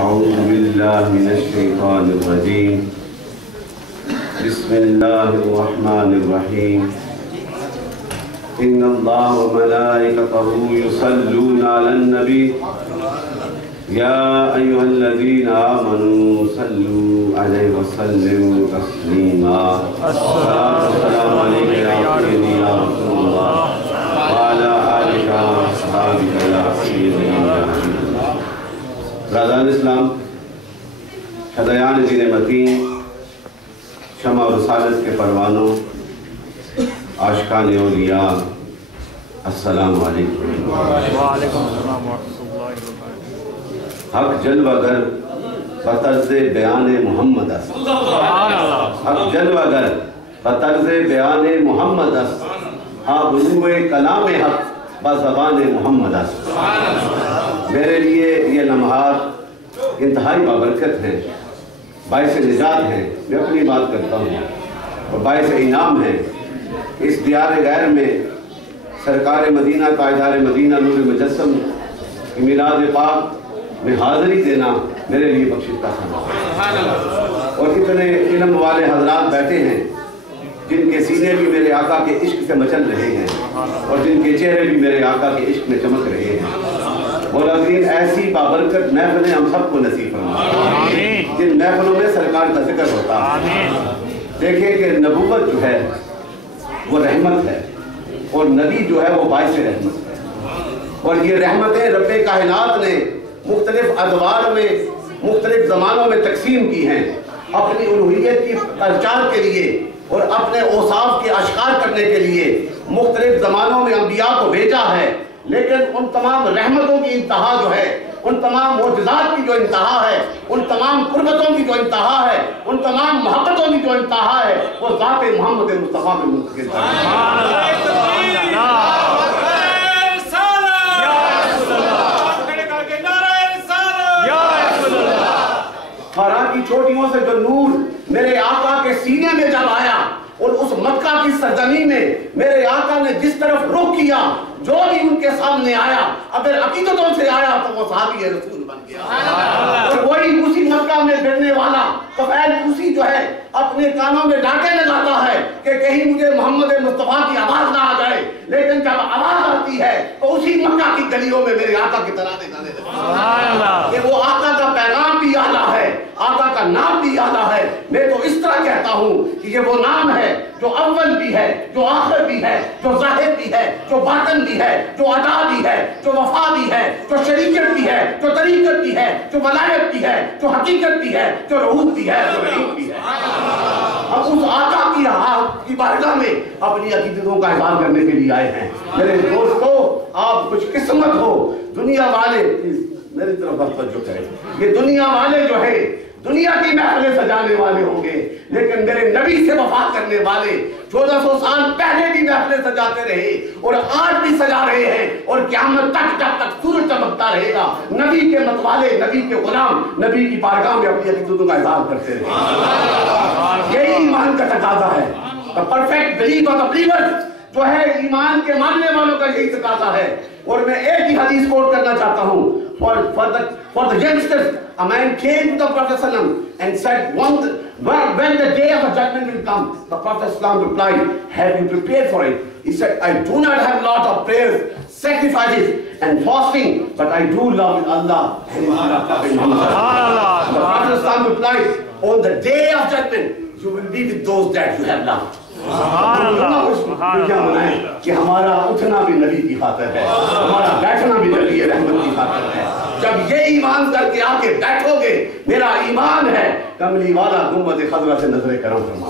أعوذ بالله من الشيطان الرجيم. بسم الله الرحمن الرحيم. إن الله وملائكته يصلون على النبي يا أيها الذين آمنوا صلوا عليه وسلموا تسليما. السلام عليك يا سيدي يا رسول الله وعلى آلك وأصحابك يا سيدي يا حبيب الله. برادران اسلام، شدیان دین متین، شمع و رسالت کے پروانوں، عاشقان اولیاء، السلام علیکم. وعلیکم السلام ورحمۃ اللہ وبرکاتہ. حق جلوہ گر بطرز بیان محمد است. حق جلوہ گر بطرز بیان محمد است. بلوغ کلام حق بزبان محمد است. میرے لیے یہ لمحات انتہائی بابرکت ہیں، باعث نجات ہیں. میں اپنی بات کرتا ہوں اور باعث انعام ہیں. اس دیار غیر میں سرکار مدینہ تاجدار مدینہ نور مجسم کی میلاد پاک میں حاضری دینا میرے لیے بخشش کا ثواب ہے. اور اتنے علم والے حضرات بیٹھے ہیں جن کے سینے بھی میرے آقا کے عشق سے مچل رہے ہیں اور جن کے چہرے بھی میرے آقا کے عشق میں چمک رہے ہیں. مولا کریم ایسی بابرکت محفلیں ہم سب کو نصیب فرمائے جن محفلوں میں سرکار کا ذکر ہوتا ہے. دیکھیں کہ نبوت جو ہے وہ رحمت ہے اور نبی جو ہے وہ باعث رحمت ہے. اور یہ رحمتیں رب کائنات نے مختلف ادوار میں مختلف زمانوں میں تقسیم کی ہیں اپنی الوہیت کی پرچار کے لیے اور اپنے اوصاف کے اشکار کرنے کے لیے. مختلف زمانوں میں انبیاء کو بھیجا ہے، لیکن ان تمام رحمتوں کی انتہا جو ہے، ان تمام معجزات کی جو انتہا ہے، ان تمام قربتوں کی جو انتہا ہے، ان تمام محبتوں کی جو انتہا ہے، وہ ذات محمد مصطفیٰ میں منتقل ہے. خارا کی چوٹیوں سے جو نور میرے آقا کے سینے میں جب آیا اور اس مکہ کی سرزمین میں میرے آقا نے جس طرف رخ کیا، جو بھی ان کے سامنے آیا اگر عقیدتوں سے آیا تو وہ صحابی رسول بن گیا. اور وہی اسی مکہ میں پھرنے والا طفیل اسی جو ہے اپنے کانوں میں ڈانٹے لگاتا ہے کہ کہیں مجھے محمد مصطفیٰ کی آواز نہ آ جائے، لیکن جب آواز آتی ہے تو اسی مکہ کی گلیوں میں میرے آقا کی ترانے گانے لگتے ہیں. کہ وہ آقا کا پیغام بھی اعلیٰ ہے، آقا کا نام بھی اعلیٰ ہے. میں تو اس طرح کہتا ہوں کہ یہ وہ نام ہے جو اول بھی ہے، جو آخر بھی ہے، جو ظاہر بھی ہے، جو باطن بھی ہے، جو عطا بھی ہے، جو وفا بھی ہے، جو شریعت بھی ہے، جو طریقت بھی ہے، جو ولایت بھی ہے، جو حقیقت بھی ہے، جو رعوت بھی ہے، جو رعیت بھی ہے. اب اس آقا کی بارگاہ میں اپنی عقیدتوں کا اظہار کرنے کے لیے آئے ہیں. میرے دوستو، آپ کچھ قسمت ہو. دنیا والے میری طرف توجہ کریں. یہ دنیا والے جو ہے دنیا کی محفلیں سجانے والے ہوں گے، لیکن میرے نبی سے وفا کرنے والے 1400 سال پہلے بھی محفلیں سجاتے رہے اور آج بھی سجا رہے ہیں اور قیامت تک جب تک سورج چمکتا رہے گا نبی کے متوالے، نبی کے غلام نبی کی بارگاہ میں اپنی عقیدتوں کا اظہار کرتے رہے. یہی ایمان کا تقاضا ہے. The perfect belief of the believers جو ہے ایمان کے ماننے والوں کا یہی تقاضا ہے. اور میں ایک ہی حدیث کوٹ کرنا چاہتا ہوں. For the youngsters, a man came to the Prophet ﷺ and said, when the day of the judgment will come, the Prophet ﷺ replied, have you prepared for it? He said, I do not have a lot of prayers, sacrifices and fasting, but I do love Allah and Muhammad. The Prophet ﷺ replied, on the day of judgment, you will be with those that you have loved. کہ ہمارا اٹھنا بھی نبی کی خاطر ہے، ہمارا بیٹھنا بھی نبی رحمت کی خاطر ہے. جب یہ ایمان کر کے آ کے بیٹھو گے، میرا ایمان ہے کملی والا گنبد خضرا سے نظر کرم فرما.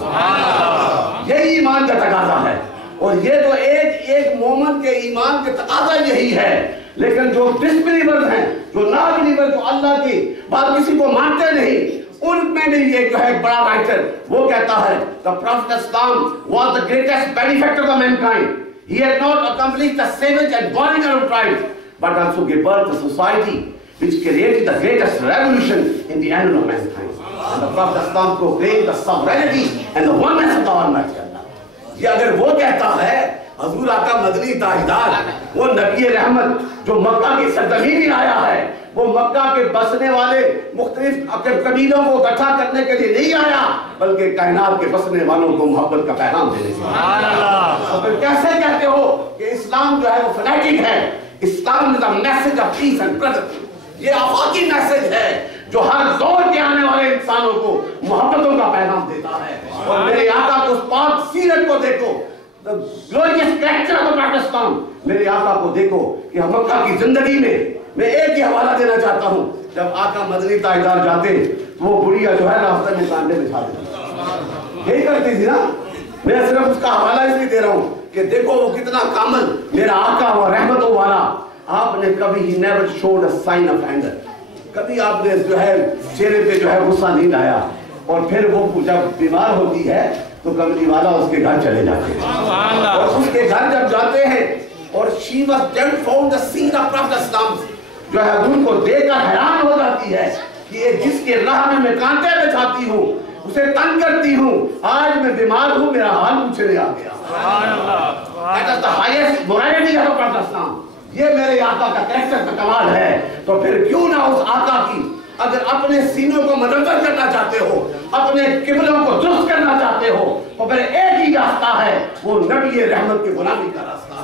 یہی ایمان کا تقاضا ہے. اور یہ تو ایک مومن کے ایمان کے تقاضا یہی ہے. لیکن جو ڈسبلیورز ہیں، جو نا بلیور، جو اللہ کی بات کسی کو مانتے نہیں، ان میں بھی ایک جو ہے بڑا رائٹر وہ کہتا ہے the Prophet Islam was the greatest benefactor of mankind. He had not accomplished the savage and warrior of tribes, but also gave birth to society which created the greatest revolution in the end of mankind. And the Prophet Islam proclaimed the sovereignty and the oneness of the Almighty Allah. یہ اگر وہ کہتا ہے حضور آقا مدنی تاجدار، وہ نبی رحمت جو مکہ کی سرزمین میں آیا ہے، وہ مکہ کے بسنے والے مختلف قبیلوں کو اکٹھا کرنے کے لیے نہیں آیا، بلکہ کائنات کے بسنے والوں کو محبت کا پیغام دینے کے لیے۔ اور پھر کیسے کہتے ہو کہ اسلام جو ہے وہ فنیٹک ہے؟ اسلام is a message of peace and brotherhood۔ یہ آفاقی میسج ہے جو ہر دور کے آنے والے انسانوں کو محبتوں کا پیغام دیتا ہے۔ اور میرے آقا کو اس پاک سیرت کو دیکھو، glorious character of پاکستان، میرے آقا کو دیکھو کہ مکہ کی زندگی میں ایک ہی حوالہ دینا چاہتا ہوں۔ جب آقا مدنی تاجدار جاتے تو وہ بڑھیا جو ہے راستہ میں کانڈے بچھا دیتی، یہی کرتی تھی نا۔ میں صرف اس کا حوالہ اس لیے دے رہا ہوں کہ دیکھو وہ کتنا کامل میرا آقا وہ رحمتوں والا۔ آپ نے کبھی ہی never showed a sign of anger، کبھی آپ نے جو ہے چہرے پہ جو ہے غصہ نہیں لایا۔ اور پھر وہ جب بیمار ہوتی ہے تو کملی والا اس کے گھر چلے جاتے ہیں، اور اس کے گھر جب جاتے ہیں اور she was then found the seed of Prophet Islam، جو ہے ان کو دیکھ کر حیران ہو جاتی ہے کہ یہ جس کے راہ میں کانٹے بچھاتی ہوں، اسے تنگ کرتی ہوں، آج میں بیمار ہوں، میرا حال پوچھنے آ گیا۔ That is the highest morality of Prophet Islam۔ یہ میرے آقا کا کریکٹر کا کمال ہے۔ تو پھر کیوں نہ اس آقا کی، اگر اپنے سینوں کو منور کرنا چاہتے ہو، اپنے قبلوں کو درست کرنا چاہتے ہو، تو پھر ایک ہی راستہ ہے، وہ نبی رحمت کی غلامی کا راستہ ہے۔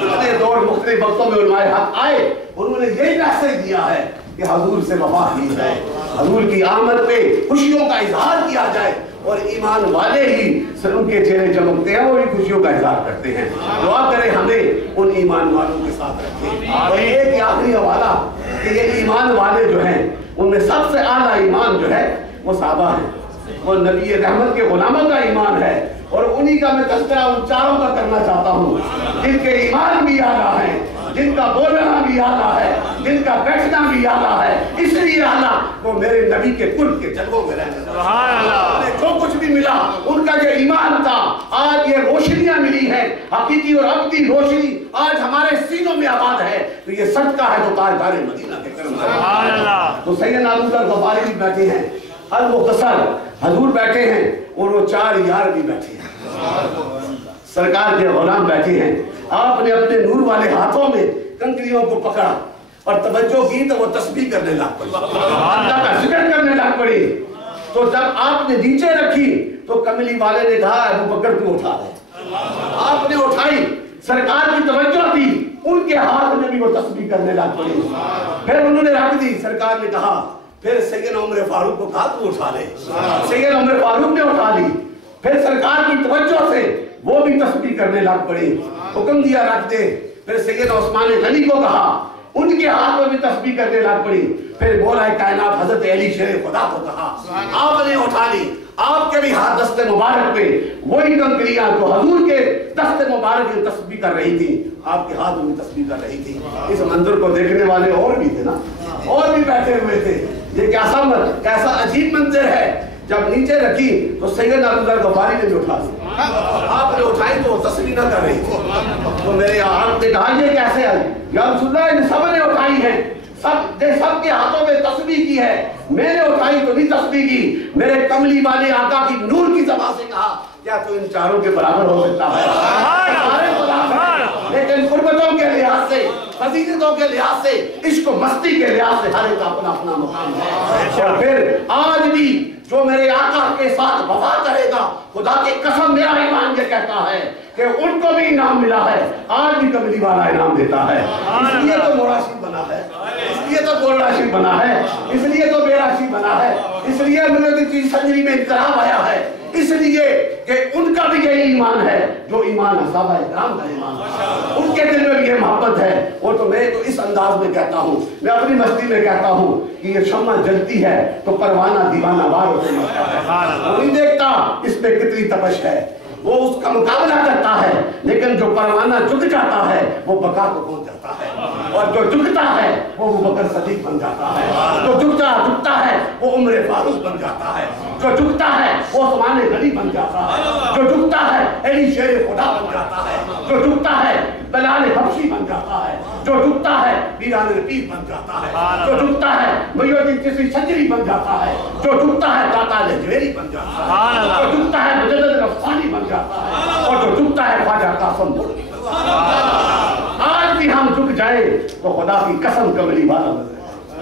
جتنے دور مختلف وقتوں میں علماء حق آئے، انہوں نے یہی میسج دیا ہے کہ حضور سے وفا کی ہے، حضور کی آمد پہ خوشیوں کا اظہار کیا جائے، اور ایمان والے ہی ان کے چہرے چمکتے ہیں، وہی خوشیوں کا اظہار کرتے ہیں۔ دعا کریں ہمیں ان ایمان والوں کے ساتھ رکھیں۔ اور ایک آخری حوالہ کہ یہ ایمان والے جو ہیں ان میں سب سے اعلیٰ ایمان جو ہے وہ صحابہ ہیں، وہ نبی رحمت کے غلاموں کا ایمان ہے، اور انہی کا میں تذکرہ ان چاروں کا کرنا چاہتا ہوں جن کے ایمان بھی اعلیٰ ہیں، جن کا بولنا بھی اعلیٰ ہے، جن کا بیٹھنا بھی اعلیٰ ہے، اس لیے اعلیٰ وہ میرے نبی کے قرب کے جلووں میں رہنے لگے۔ جو کچھ بھی ملا ان کا جو ایمان تھا، آج یہ روشنیاں ملی ہیں، حقیقی اور ابدی روشنی آج ہمارے سینوں میں آباد ہے، تو یہ صدقہ ہے تو تاجدار مدینہ کے کرم کا۔ تو سیدنا ابو ذر غفاری بھی بیٹھے ہیں، المختصر حضور بیٹھے ہیں، اور وہ چار یار بھی بیٹھے ہیں، سرکار کے غلام بیٹھے ہیں۔ آپ نے اپنے نور والے ہاتھوں میں کنکریوں کو پکڑا اور توجہ کی تو وہ تسبیح کرنے لگ پڑی، اللہ کا ذکر کرنے لگ پڑی۔ تو جب آپ نے نیچے رکھی تو کملی والے نے کہا ابو بکر تو اٹھا دے، آپ نے اٹھائی، سرکار کی توجہ تھی، ان کے ہاتھ میں بھی وہ تسبیح کرنے لگ پڑی، پھر انہوں نے رکھ دی، سرکار نے کہا، پھر سیدنا عمر فاروق کو کہا تو اٹھا لے، سیدنا عمر فاروق نے اٹھا لی، پھر سرکار کی توجہ سے وہ بھی تسبیح کرنے لگ پڑی، حکم دیا رکھ دے، پھر سیدنا عثمان غنی کو کہا، ان کے ہاتھ میں بھی تسبیح کرنے لگ پڑی، پھر مولا کائنات حضرت علی شیر خدا کو کہا، آپ نے اٹھا لی، آپ کے بھی ہاتھ دست مبارک پہ وہی کنکریاں جو حضور کے دست مبارک میں تسبیح کر رہی تھی، آپ کے ہاتھ میں تسبیح کر رہی تھی۔ اس منظر کو دیکھنے والے اور بھی تھے نا، اور بھی بیٹھے ہوئے تھے۔ یہ کیسا عجیب منظر ہے۔ جب نیچے رکھی تو سیدنا ابو ذر غفاری نے بھی اٹھا لی، آپ نے اٹھائی تو وہ تسبیح نہ کر رہی تھی، تو میرے آپ نے کہا یہ کیسے آئی؟ یا رسول اللہ ان سب نے اٹھائی ہے، سب کے ہاتھوں میں تسبیح کی ہے، میں نے اٹھائی تو نہیں تسبیح کی، میرے کملی والے آقا کی نور کی زبان سے کہا کیا تو ان چاروں کے برابر ہو سکتا ہے؟ لیکن قربتوں کے لحاظ سے، فضیلتوں کے لحاظ سے، عشق و مستی کے لحاظ سے ہر ایک اپنا اپنا مقام ہے۔ اور پھر آج بھی جو میرے آقا کے ساتھ وفا کرے گا، خدا کی قسم میرا ایمان یہ کہتا ہے کہ ان کو بھی انعام ملا ہے، آج بھی کملی والا انعام دیتا ہے۔ اس لیے تو مراشد بنا ہے، اس لیے تو گول راشد بنا ہے، اس لیے تو بے راشد بنا ہے، اس لیے ملت کی سنجری میں انقلاب آیا ہے، اس لیے کہ ان کا بھی یہی ایمان ہے جو ایمان صحابہ کرام کا ایمان ہے، ان کے دل میں بھی یہ محبت ہے۔ اور تو میں تو اس انداز میں کہتا ہوں، میں اپنی مستی میں کہتا ہوں کہ یہ شمع جلتی ہے تو پروانہ دیوانہ وار ہوتے ہیں، وہ نہیں دیکھتا اس میں کتنی تپش ہے، وہ اس کا مقابلہ کرتا ہے، لیکن جو پروانہ جھک جاتا ہے وہ بقا کو پہنچ جاتا ہے، اور جو جھکتا ہے وہ ابو بکر صدیق بن جاتا ہے، جو جھکتا ہے وہ عمر فاروق بن جاتا ہے، جو جھکتا ہے وہ عثمان غنی بن جاتا ہے، جو جھکتا ہے علی شیر خدا بن جاتا ہے، جو جھکتا ہے بلال حبشی بن جاتا ہے، جو جھکتا ہے پیران رپیر بن جاتا ہے، جو جھکتا ہے محی الدین چشتی سنجری بن جاتا ہے، جو جھکتا ہے داتا لجویری بن جاتا ہے، جو جھکتا ہے مجدد رفسانی بن جاتا ہے، اور جو جھکتا ہے خواجہ قاسم بڑھنی بن جاتا ہے۔ آج بھی ہم جھک جائیں تو خدا کی قسم کملی والا نظر ہے۔